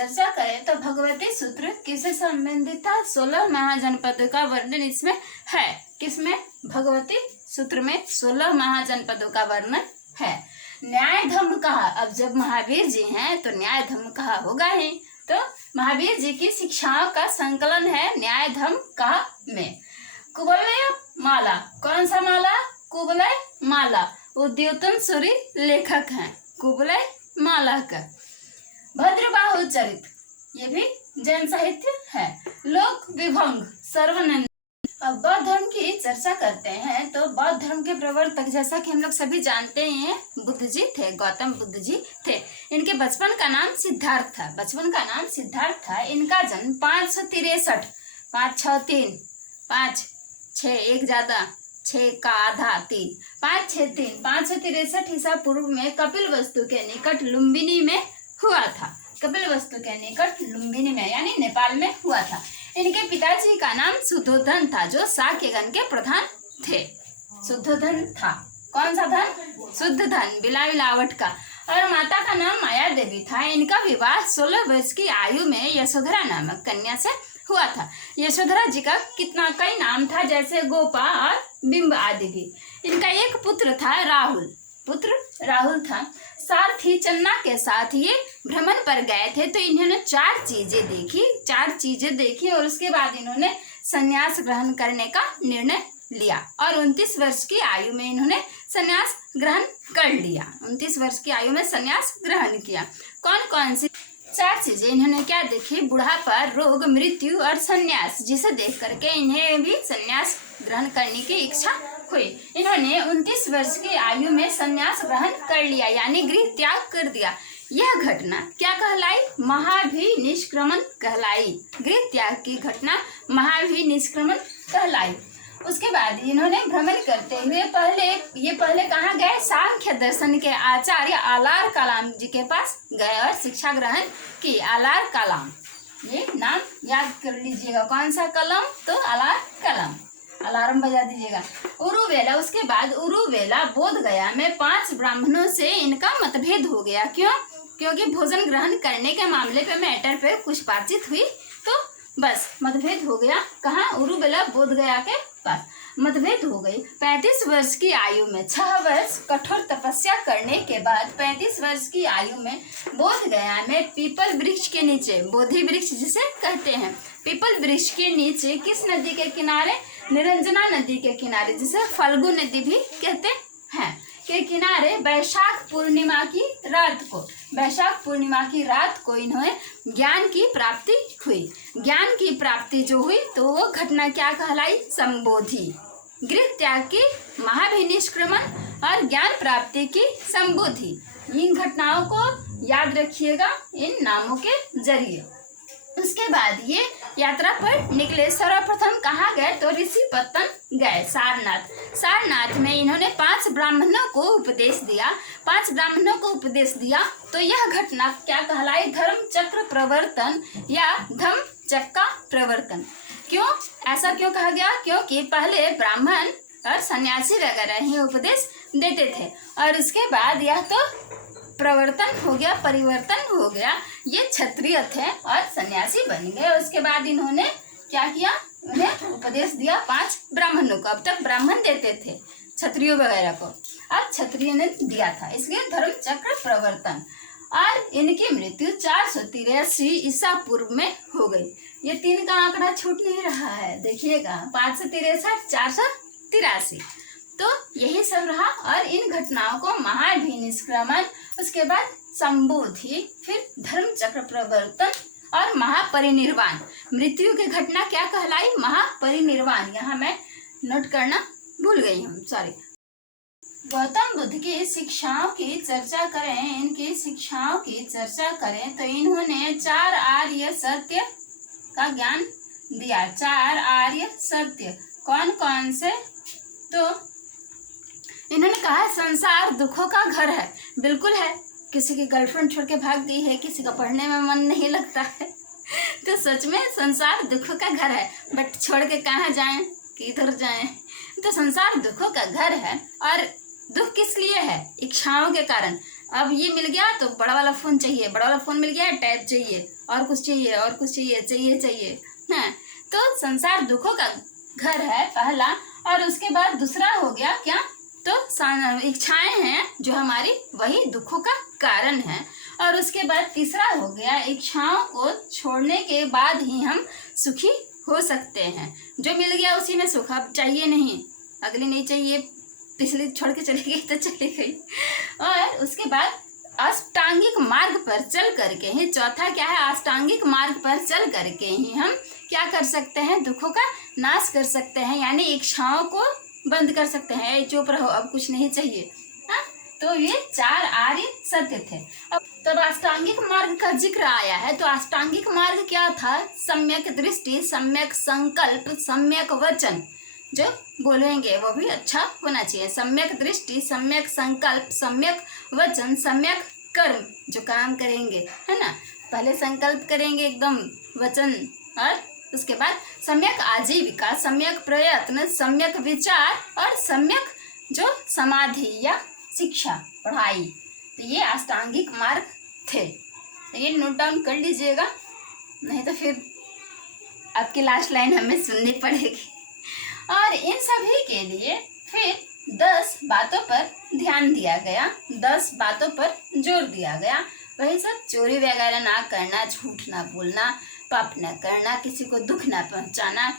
चर्चा करें तो भगवती सूत्र किससे संबंधित था? 16 महाजनपदों का वर्णन इसमें है। किसमें? भगवती सूत्र में 16 महाजनपदों का वर्णन है। न्याय धर्म कहा, अब जब महावीर जी हैं तो न्याय धर्म कहा होगा ही, तो महावीर जी की शिक्षाओं का संकलन है न्याय धर्म कहा में। कुवलय माला, कौन सा माला? कुवलय माला, उद्योतन सूरी लेखक हैं कुवलय माला का। भद्रबाहु चरित, ये भी जैन साहित्य है। लोक विभंग, सर्वनंद। अब बौद्ध धर्म की चर्चा करते हैं तो बौद्ध धर्म के प्रवर्तक, जैसा कि हम लोग सभी जानते हैं, बुद्ध जी थे, गौतम बुद्ध जी थे। इनके बचपन का नाम सिद्धार्थ था, बचपन का नाम सिद्धार्थ था। इनका जन्म 563, 563, 5 6 एक ज्यादा 6 का आधा 3, 563, 563 ईसा पूर्व में कपिलवस्तु के निकट लुम्बिनी में हुआ था। कपिलवस्तु के निकट लुम्बिनी में यानी नेपाल में हुआ था। इनके पिताजी का नाम शुद्धोधन था, जो साक्यगण के प्रधान थे। शुद्धोधन था, कौन सा धन? शुद्ध धन, बिला मिलावट का। और माता का नाम माया देवी था। इनका विवाह 16 वर्ष की आयु में यशोधरा नामक कन्या से हुआ था। यशोधरा जी का कितना कई नाम था, जैसे गोपा और बिंब आदि भी। इनका एक पुत्र था राहुल, पुत्र राहुल था। सारथी चन्ना के साथ ये भ्रमण पर गए थे, तो इन्होंने 4 चीजें देखी और उसके बाद इन्होंने संन्यास ग्रहण करने का निर्णय लिया और 29 वर्ष की आयु में इन्होंने संन्यास ग्रहण कर लिया। 29 वर्ष की आयु में संन्यास ग्रहण किया। कौन कौन सी 4 चीजें इन्होंने क्या देखी? बुढ़ापा, रोग, मृत्यु और संन्यास, जिसे देख करके इन्हें भी संन्यास ग्रहण करने की इच्छा हुई। इन्होंने 29 वर्ष की आयु में संन्यास ग्रहण कर लिया, यानी गृह त्याग कर दिया। यह घटना क्या कहलाई? महाभिनिष्क्रमण कहलाई। गृह त्याग की घटना महाभिनिष्क्रमण कहलाई। उसके बाद इन्होंने भ्रमण करते हुए पहले कहाँ गए? सांख्य दर्शन के आचार्य आलार कलाम जी के पास गए और शिक्षा ग्रहण की। आलार कलाम, ये नाम याद कर लीजिएगा। कौन सा कलम? तो आलार कलाम, अलार्म बजा दीजिएगा। उरुवेला, उसके बाद उरुवेला बोध गया में 5 ब्राह्मणों से इनका मतभेद हो गया। क्यों? क्योंकि भोजन ग्रहण करने के मामले पे मैटर पे कुछ बातचीत हुई, तो बस मतभेद हो गया। कहाँ? उरुवेला बोध गया के पास मतभेद हो गई। 35 वर्ष की आयु में 6 वर्ष कठोर तपस्या करने के बाद 35 वर्ष की आयु में बोध गया में पीपल वृक्ष के नीचे, बोधि वृक्ष जिसे कहते हैं, पीपल वृक्ष के नीचे किस नदी के किनारे? निरंजना नदी के किनारे, जिसे फल्गु नदी भी कहते हैं, के किनारे वैशाख पूर्णिमा की रात को इन्हें ज्ञान की प्राप्ति हुई। ज्ञान की प्राप्ति जो हुई तो वो घटना क्या कहलाई? संबोधि। गृह त्याग की महाभिनिष्क्रमण और ज्ञान प्राप्ति की संबोधि। इन घटनाओं को याद रखिएगा इन नामों के जरिए। उसके बाद ये यात्रा पर निकले। सर्वप्रथम कहाँ गए? तो ऋषिपत्तन गए, सारनाथ में इन्होंने 5 ब्राह्मणों को उपदेश दिया। तो यह घटना क्या कहलाई? धर्म चक्र प्रवर्तन या धम्म चक्का प्रवर्तन। क्यों ऐसा क्यों कहा गया? क्योंकि पहले ब्राह्मण और सन्यासी वगैरह ही उपदेश देते थे और उसके बाद यह तो परिवर्तन हो गया। ये क्षत्रिय थे और सन्यासी बन गए। उसके बाद इन्होंने क्या किया? उन्हें उपदेश दिया 5 ब्राह्मणों को। अब तक ब्राह्मण देते थे क्षत्रियों वगैरह को, अब क्षत्रिय ने दिया था, इसलिए धर्म चक्र प्रवर्तन। और इनकी मृत्यु 483 ईसा पूर्व में हो गई। ये 3 का आंकड़ा छूट नहीं रहा है, देखिएगा, 563, 483। तो यही सब रहा। और इन घटनाओं को महाभिनिष्क्रमण, उसके बाद संबोधि, फिर धर्म चक्र प्रवर्तन और महापरिनिर्वाण। मृत्यु की घटना क्या कहलाई? महापरिनिर्वाण। यहाँ मैं नोट करना भूल गई हूँ, सॉरी। गौतम बुद्ध की शिक्षाओं की चर्चा करें, इनकी शिक्षाओं की चर्चा करें तो इन्होंने 4 आर्य सत्य का ज्ञान दिया। 4 आर्य सत्य कौन कौन से? तो इन्होंने कहा संसार दुखों का घर है। बिल्कुल है। किसी की गर्लफ्रेंड छोड़ के भाग गई है, किसी का पढ़ने में मन नहीं लगता है, तो सच में संसार दुखों का घर है। बट छोड़ के कहाँ जाएं, किधर जाएं? तो संसार दुखों का घर है। और दुख किस लिए है? इच्छाओं के कारण। अब ये मिल गया तो बड़ा वाला फोन चाहिए, बड़ा वाला फोन मिल गया, टैब चाहिए, और कुछ चाहिए, और कुछ चाहिए, चाहिए है। तो संसार दुखों का घर है पहला, और उसके बाद दूसरा हो गया क्या, तो इच्छाएं हैं जो हमारी, वही दुखों का कारण है। और उसके बाद तीसरा हो गया, इच्छाओं को छोड़ने के बाद ही हम सुखी हो सकते हैं। जो मिल गया उसी में सुख, अब चाहिए नहीं, अगली नहीं चाहिए, पिछली छोड़ के चली गई तो चली गई। और उसके बाद अष्टांगिक मार्ग पर चल करके ही, चौथा क्या है, अष्टांगिक मार्ग पर चल करके ही हम क्या कर सकते हैं, दुखों का नाश कर सकते हैं, यानी इच्छाओं को बंद कर सकते हैं। चुप रहो, अब कुछ नहीं चाहिए। हाँ, तो ये 4 आर्य सत्य थे। अब तब अष्टांगिक मार्ग का जिक्र आया है, तो अष्टांगिक मार्ग क्या था, सम्यक दृष्टि, सम्यक संकल्प, सम्यक वचन, जो बोलेंगे वो भी अच्छा होना चाहिए। सम्यक दृष्टि, सम्यक संकल्प, सम्यक वचन, सम्यक कर्म, जो काम करेंगे, है ना, पहले संकल्प करेंगे एकदम, वचन, और उसके बाद सम्यक आजीविका, सम्यक प्रयत्न, सम्यक विचार, और सम्यक जो समाधि या शिक्षा, पढ़ाई। तो ये अष्टांगिक मार्ग थे। तो ये नोट डाउन कर लीजिएगा, नहीं तो फिर आपकी लास्ट लाइन हमें सुननी पड़ेगी। और इन सभी के लिए फिर 10 बातों पर ध्यान दिया गया, 10 बातों पर जोर दिया गया। वही सब, चोरी वगैरह ना करना, झूठ ना बोलना, पाप न करना, किसी को दुख ना पहुंचाना,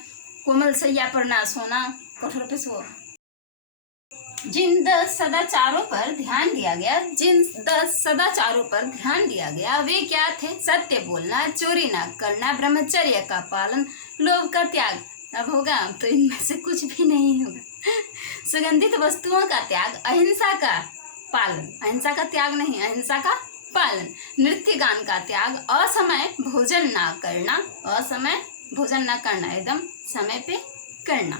कोमल सैया पर ना सोना, कठोर पे सो। जिन 10 सदाचारों पर ध्यान दिया गया, जिन 10 सदाचारों पर ध्यान दिया गया, वे क्या थे, सत्य बोलना, चोरी ना करना, ब्रह्मचर्य का पालन, लोभ का त्याग। अब होगा तो इनमें से कुछ भी नहीं होगा। सुगंधित वस्तुओं का त्याग, अहिंसा का पालन, अहिंसा का त्याग नहीं, अहिंसा का पालन, नृत्य गान का त्याग, असमय भोजन ना करना, असमय भोजन ना करना, एकदम समय पे करना,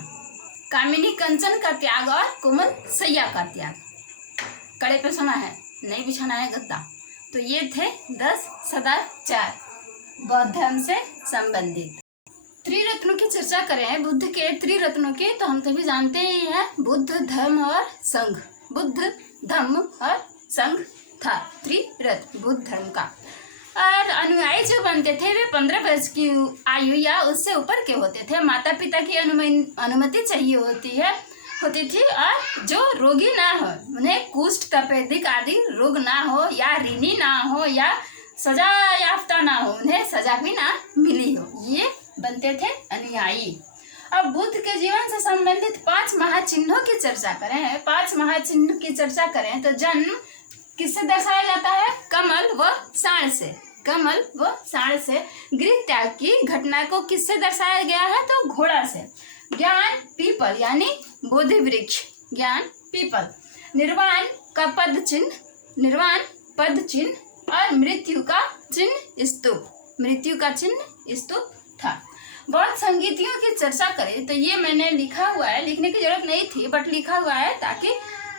कामिनी कंचन का त्याग, और कोमल सैया का त्याग, कड़े पे सोना है, नहीं बिछाना है गद्दा। तो ये थे 10 सदाचार बौद्ध धर्म से संबंधित। त्रिरत्नों की चर्चा करें, बुद्ध के त्रिरत्नों की, तो हम सभी जानते ही हैं, बुद्ध, धर्म और संघ। बुद्ध, धर्म और संघ था त्रिरत्न बुद्ध धर्म का। और अनुयायी जो बनते थे वे 15 वर्ष की आयु या उससे ऊपर के होते थे। माता पिता की अनुमति चाहिए होती थी, और जो रोगी ना हो, उन्हें कुष्ठ, तपेदिक आदि रोग ना हो, या ऋणी ना हो, या सजा याफ्ता ना हो, उन्हें सजा भी ना मिली हो, ये बनते थे अनुयायी। अब बुद्ध के जीवन से संबंधित 5 महाचिन्हों की चर्चा करें, 5 महाचिन्ह की चर्चा करें, तो जन्म किससे दर्शाया जाता है, कमल व साण से, कमल व साण से। गृह त्याग की घटना को किससे दर्शाया गया है, तो घोड़ा से। ज्ञान पीपल यानी बोधि वृक्ष, ज्ञान पीपल। निर्वाण का पद चिन्ह, निर्वाण पद चिन्ह, और मृत्यु का चिन्ह स्तूप, मृत्यु का चिन्ह स्तूप था। बौद्ध संगीतियों की चर्चा करें, तो ये मैंने लिखा हुआ है, लिखने की जरूरत नहीं थी बट लिखा हुआ है ताकि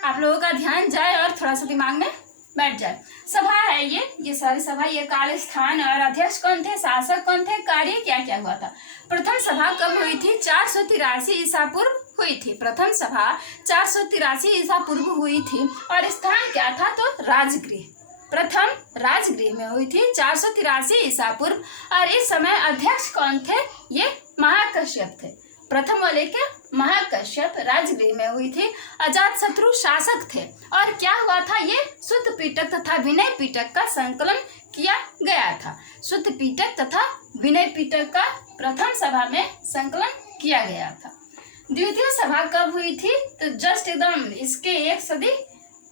आप लोगों का ध्यान जाए और थोड़ा सा दिमाग में बैठ जाए। सभा है ये सारी सभा, ये काल स्थान, और अध्यक्ष कौन थे, शासक कौन थे, कार्य क्या क्या हुआ था। प्रथम सभा कब हुई थी, 483 ईसा पूर्व हुई थी। प्रथम सभा 483 ईसा पूर्व हुई थी, और स्थान क्या था, तो राजगृह, प्रथम राजगृह में हुई थी 483 ईसा पूर्व। और इस समय अध्यक्ष कौन थे, ये महाकश्यप थे। प्रथम वाले के महाकश्यप, राजगृह में हुई थी। अजात शत्रु शासक थे, और क्या हुआ था, ये शुद्ध पिटक तथा विनय पिटक का संकलन किया गया था। शुद्ध पिटक तथा विनय पिटक का प्रथम सभा में संकलन किया गया था। द्वितीय सभा कब हुई थी, तो जस्ट एकदम इसके 1 सदी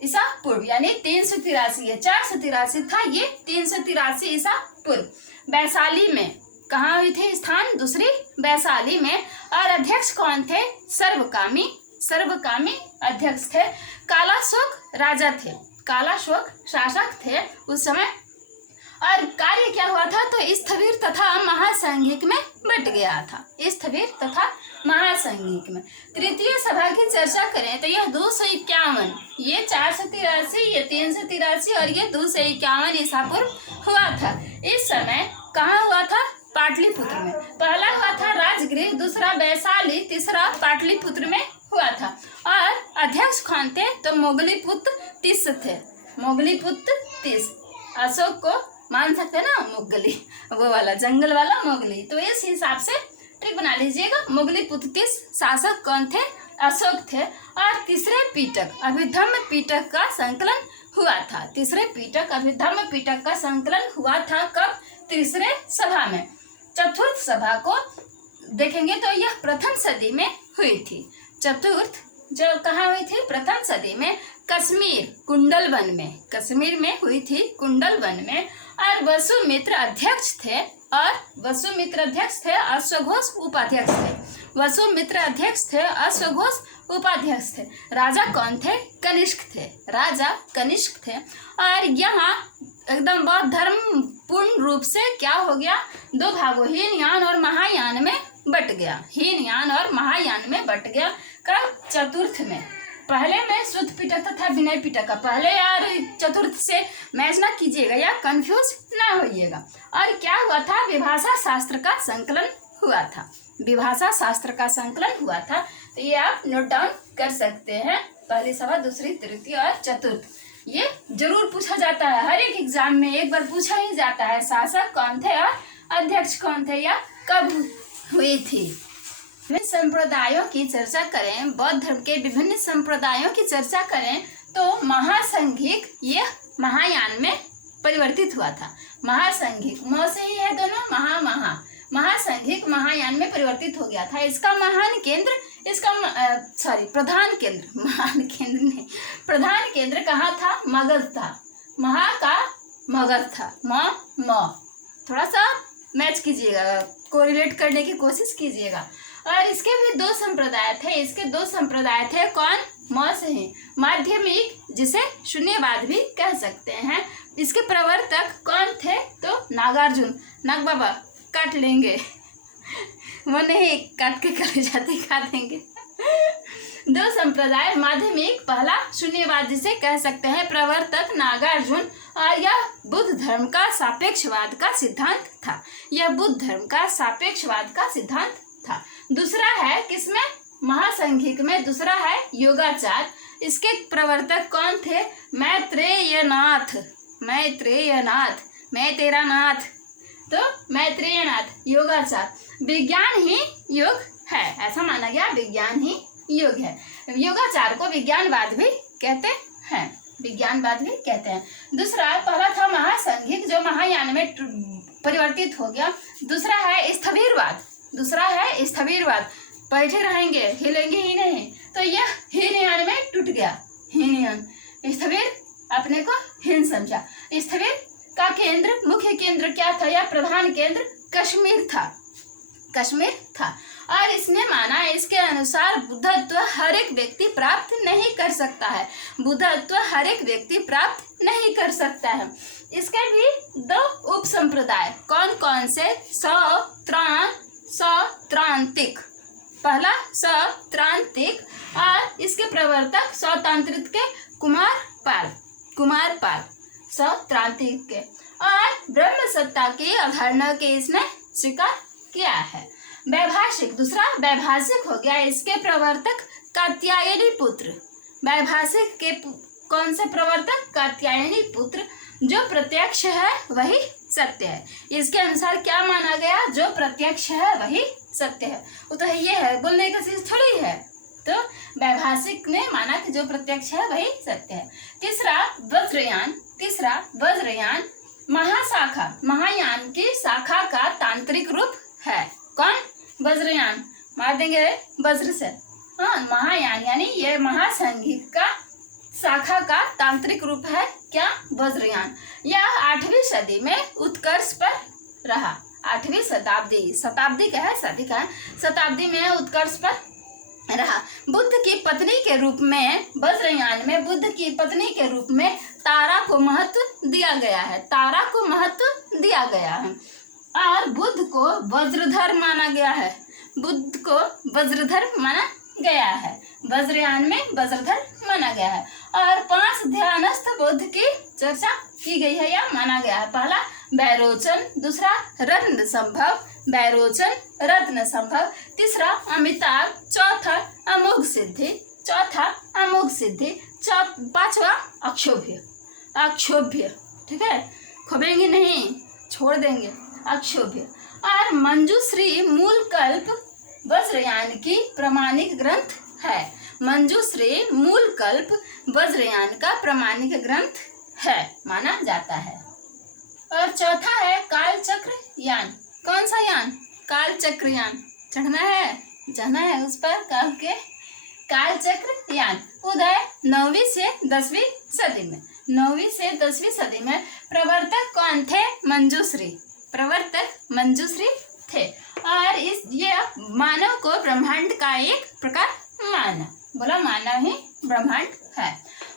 ईसा पूर्व, यानी 383 है, 483 था, ये 383 ईसा पूर्व। वैशाली में कहाँ हुई थी स्थान, दूसरी वैशाली में। और अध्यक्ष कौन थे, सर्वकामी अध्यक्ष थे। कालाशोक राजा थे, कालाशोक शासक थे उस समय। और कार्य क्या हुआ था, तो स्थविर तथा महासंघिक में बट गया था, स्थविर तथा महासंघिक में। तृतीय सभा की चर्चा करें, तो यह 251, ये 483, ये 383, और ये 251 ईसा पूर्व हुआ था। इस समय कहाँ हुआ था, पाटलिपुत्र में। पहला हुआ था राजगृह, दूसरा वैशाली, तीसरा पाटलिपुत्र में हुआ था। और अध्यक्ष कौन थे, तो मोगलीपुत्र तिस थे, मोगलीपुत्र 30। अशोक को मान सकते हैं ना मोगली, वो वाला जंगल वाला मोगली। तो इस हिसाब से ट्रिक बना लीजिएगा। मोगलीपुत्र 30 शासक कौन थे? अशोक थे। और तीसरे पिटक अभिधम्म पिटक का संकलन हुआ था। तीसरे पिटक अभिधम्म पिटक का संकलन हुआ था कब? तीसरे सभा में। चतुर्थ सभा को देखेंगे तो यह प्रथम सदी में हुई थी। चतुर्थ जो कहाँ हुई थी? प्रथम सदी में कश्मीर कुंडलवन में, कश्मीर में हुई थी कुंडलवन में। और वसुमित्र अध्यक्ष थे, और वसुमित्र अध्यक्ष थे, अश्वघोष उपाध्यक्ष थे। वसुमित्र अध्यक्ष थे, अश्वघोष उपाध्यक्ष थे। राजा कौन थे? कनिष्क थे, राजा कनिष्क थे। और यहाँ एकदम बौद्ध धर्म पूर्ण रूप से क्या हो गया? दो भागों हीनयान और महायान में बट गया। हीनयान और महायान में बट गया। कब? चतुर्थ में। पहले में शुद्ध पिटक तथा विनय पिटक का, पहले यार चतुर्थ से मैच ना कीजिएगा या कंफ्यूज ना होइएगा। और क्या हुआ था? विभाषा शास्त्र का संकलन हुआ था। विभाषा शास्त्र का संकलन हुआ था। तो ये आप नोट डाउन कर सकते हैं। पहली सभा, दूसरी, तृतीय और चतुर्थ, ये जरूर पूछा जाता है। हर एक एग्जाम में एक बार पूछा ही जाता है शासक कौन थे और अध्यक्ष कौन थे या कब हुई थी। विभिन्न संप्रदायों की चर्चा करें, बौद्ध धर्म के विभिन्न संप्रदायों की चर्चा करें तो महासंघिक ये महायान में परिवर्तित हुआ था। महासंघिक म से ही है दोनों, महासंघिक महायान में परिवर्तित हो गया था। इसका महान केंद्र, इसका प्रधान केंद्र, महान केंद्र नहीं, प्रधान केंद्र कहाँ था? मगध था। महा का मगध था। म थोड़ा सा मैच कीजिएगा, कोरिलेट करने की कोशिश कीजिएगा। और इसके भी दो संप्रदाय थे। इसके दो संप्रदाय थे। कौन? म से ही माध्यमिक, जिसे शून्यवाद भी कह सकते हैं। इसके प्रवर्तक कौन थे? तो नागार्जुन। नाग बाबा काट लेंगे, वो नहीं काट के कलेजा दिखा देंगे। दो संप्रदाय माध्यमिक, पहला शून्यवाद जिसे कह सकते हैं, प्रवर्तक नागार्जुन। और यह बुद्ध धर्म का सापेक्षवाद का सिद्धांत था। यह बुद्ध धर्म का सापेक्षवाद का सिद्धांत था। दूसरा है किसमें? महासंघिक में। दूसरा है योगाचार। इसके प्रवर्तक कौन थे? मैत्रेयनाथ। मैत्रेयनाथ, मैं तेरा नाथ, तो मैत्रेयनाथ। योगाचार, विज्ञान ही योग है, ऐसा माना गया। विज्ञान ही योग है। योगाचार को विज्ञानवाद भी कहते हैं, विज्ञानवाद भी कहते हैं। दूसरा, पहला था महासंघिक जो महायान में परिवर्तित हो गया। दूसरा है स्थविरवाद। दूसरा है स्थविरवाद, बैठे रहेंगे, हिलेंगे ही नहीं। तो यह हीनयान में टूट गया। हीनयान, स्थविर अपने को हीन समझा। स्थविर का केंद्र, मुख्य केंद्र क्या था या प्रधान केंद्र? कश्मीर था, कश्मीर था। और इसने माना, इसके अनुसार बुद्धत्व हर एक व्यक्ति प्राप्त नहीं कर सकता है। बुद्धत्व हर एक व्यक्ति प्राप्त नहीं कर सकता है। इसके भी दो उप संप्रदाय, कौन कौन से? सौत्रांतिक। पहला सौत्रांतिक, और इसके प्रवर्तक सौत्रांतिक के कुमारपाल सौत्रांतिक के। और ब्रह्म सत्ता की अवधारणा के इसने स्वीकार किया है। वैभाषिक, दूसरा वैभाषिक हो गया। इसके प्रवर्तक कात्यायनी पुत्र। वैभाषिक के कौन से प्रवर्तक? कात्यायनी पुत्र। जो प्रत्यक्ष है वही सत्य है। इसके अनुसार क्या माना गया? जो प्रत्यक्ष है वही सत्य है। वो तो ये है, बोलने का चीज थोड़ी है। तो वैभाषिक ने माना कि जो प्रत्यक्ष है वही सत्य है। तीसरा वज्रयान महाशाखा, महायान की शाखा का तांत्रिक रूप है। कौन? वज्रयान। मार देंगे वज्र से। हाँ, महायान यानी ये महासंघिक का शाखा का तांत्रिक रूप है। क्या? वज्रयान। यह 8वीं सदी में उत्कर्ष पर रहा। 8वीं शताब्दी का है, सदी का है, शताब्दी में उत्कर्ष पर रहा। बुद्ध की पत्नी के रूप में, वज्रयान में बुद्ध की पत्नी के रूप में तारा को महत्व दिया गया है। तारा को महत्व दिया गया है। और बुद्ध को वज्रधर माना गया है। बुद्ध को वज्रधर माना गया है। वज्रयान में वज्रधर माना गया है। और 5 ध्यानस्थ बुद्ध की चर्चा की गई है या माना गया है। पहला बैरोचन, दूसरा रत्न संभव, बैरोचन रत्न संभव, तीसरा अमिताभ, चौथा अमोघ सिद्धि, पांचवा अक्षोभ्य। अक्षोभ्य, ठीक है, खोबेंगे नहीं, छोड़ देंगे, अक्षोभ्य। और मंजूश्री मूल कल्प वज्रयान की प्रमाणिक ग्रंथ है। मंजूश्री मूल कल्प वज्रयान का प्रमाणिक ग्रंथ है, माना जाता है। और चौथा है कालचक्र यान। कौन सा यान? कालचक्र यान। चढ़ना है, जाना है उस पर काल के। कालचक्र यान उदय 9वीं से 10वीं सदी में। 9वीं से 10वीं सदी में प्रवर्तक कौन थे? मंजूश्री। प्रवर्तक मंजूश्री थे। और ये मानव को ब्रह्मांड का एक प्रकार माना, बोला मानव ही ब्रह्मांड है।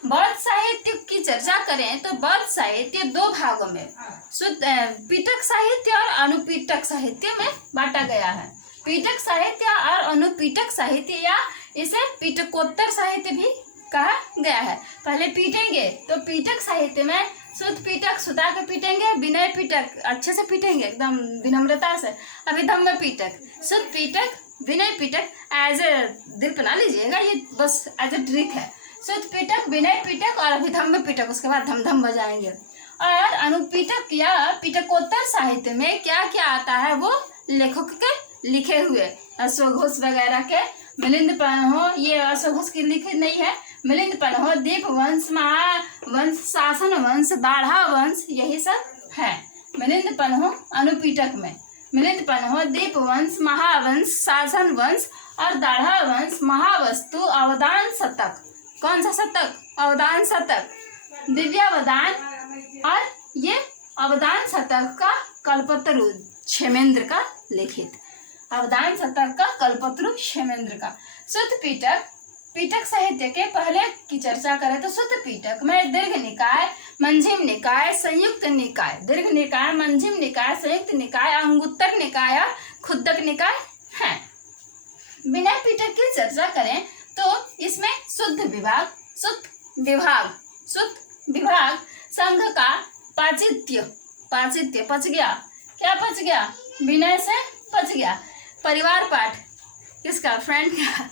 बौद्ध साहित्य की चर्चा करें तो बौद्ध साहित्य दो भागों में, शुद्ध पीटक साहित्य और अनुपीटक साहित्य में बांटा गया है। पीटक साहित्य और अनुपीटक साहित्य, या इसे पीटकोत्तर साहित्य भी कहा गया है। पहले पीटेंगे तो पीटक साहित्य में शुद्ध पीटक सुता के पीटेंगे, विनय पीटक अच्छे से पीटेंगे एकदम विनम्रता से, अभिधम्म पीटक, शुद्ध पीटक, विनय पीटक। एज ए दिल बना लीजिएगा, ये बस एज ए ट्रिक है। शुद्ध पीटक, विनय पीटक और अभिधम्म पीटक, उसके बाद धम बजाएंगे। और अनुपीटक या पीटकोत्तर साहित्य में क्या क्या आता है वो लेखक के लिखे हुए, अश्वघोष वगैरह के, मिलिंद पन्हो, ये अश्वघोष की लिखी नहीं है, मिलिंद पन्हो, दीप वंश, महावंश, शासन वंश, दाढ़ा वंश, यही सब है मिलिंद पन्हो अनुपीटक में। मिलिंद पन्हो, दीप वंश, महावंश, शासन वंश और दाढ़ा वंश, महावस्तु, अवदान शतक। कौन सा शतक? अवदान शतक, दिव्यावदान। और ये अवदान शतक का कल्पतरु क्षेमेंद्र का लिखित, अवदान शतक का कल्पतरु क्षेमेंद्र का। शुद्ध पीटक, पीटक साहित्य के पहले की चर्चा करें तो शुद्ध पीटक में दीर्घ निकाय, मंजिम निकाय, संयुक्त निकाय, दीर्घ निकाय, मंजिम निकाय, संयुक्त निकाय, अंगुत्तर निकाय और खुद्दक निकाय है। विनय पीटक की चर्चा करें तो इसमें शुद्ध विभाग, शुद्ध विभाग, शुद्ध विभाग, संघ का पाचित्य, पाचित्य पच गया, क्या पच गया? विनय से पच गया। परिवार पाठ किसका? फ्रेंड का,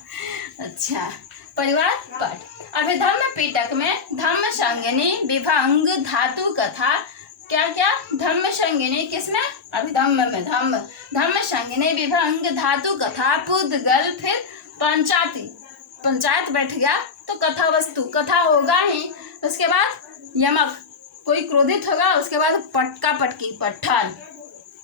अच्छा, परिवार पाठ। अभिधम्म पीटक में धम्म संगिनी, विभंग, धातु कथा, क्या क्या? धम्म संगिनी किसमें? अभिधम्म में धम्म, धम्म संगिनी, विभंग, धातु कथा, पुद्गल, फिर पंचायती, पंचायत बैठ गया तो कथा वस्तु, कथा होगा ही, उसके बाद यमक, कोई क्रोधित होगा, उसके बाद पटका पटकी, पट्ठान,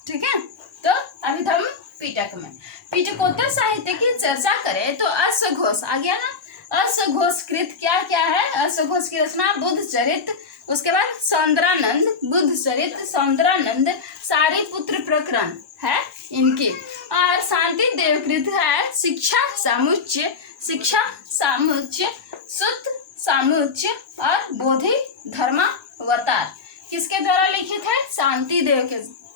ठीक है। तो अभिधम्म पीटक में। पीटकोत्तर साहित्य की चर्चा करें तो अश्वघोष आ गया ना, अश्वघोषकृत क्या क्या है? अश्वघोष की रचना बुद्ध चरित, उसके बाद सौंदरानंद, बुद्ध चरित, सौंदरानंद, सारिपुत्र प्रकरण है इनकी। और शांति देवकृत है शिक्षा सामुच्य, शिक्षा सामुच्य, शुद्ध सामुच्य और बोधि धर्मावतार। किसके द्वारा लिखित है? शांति देव के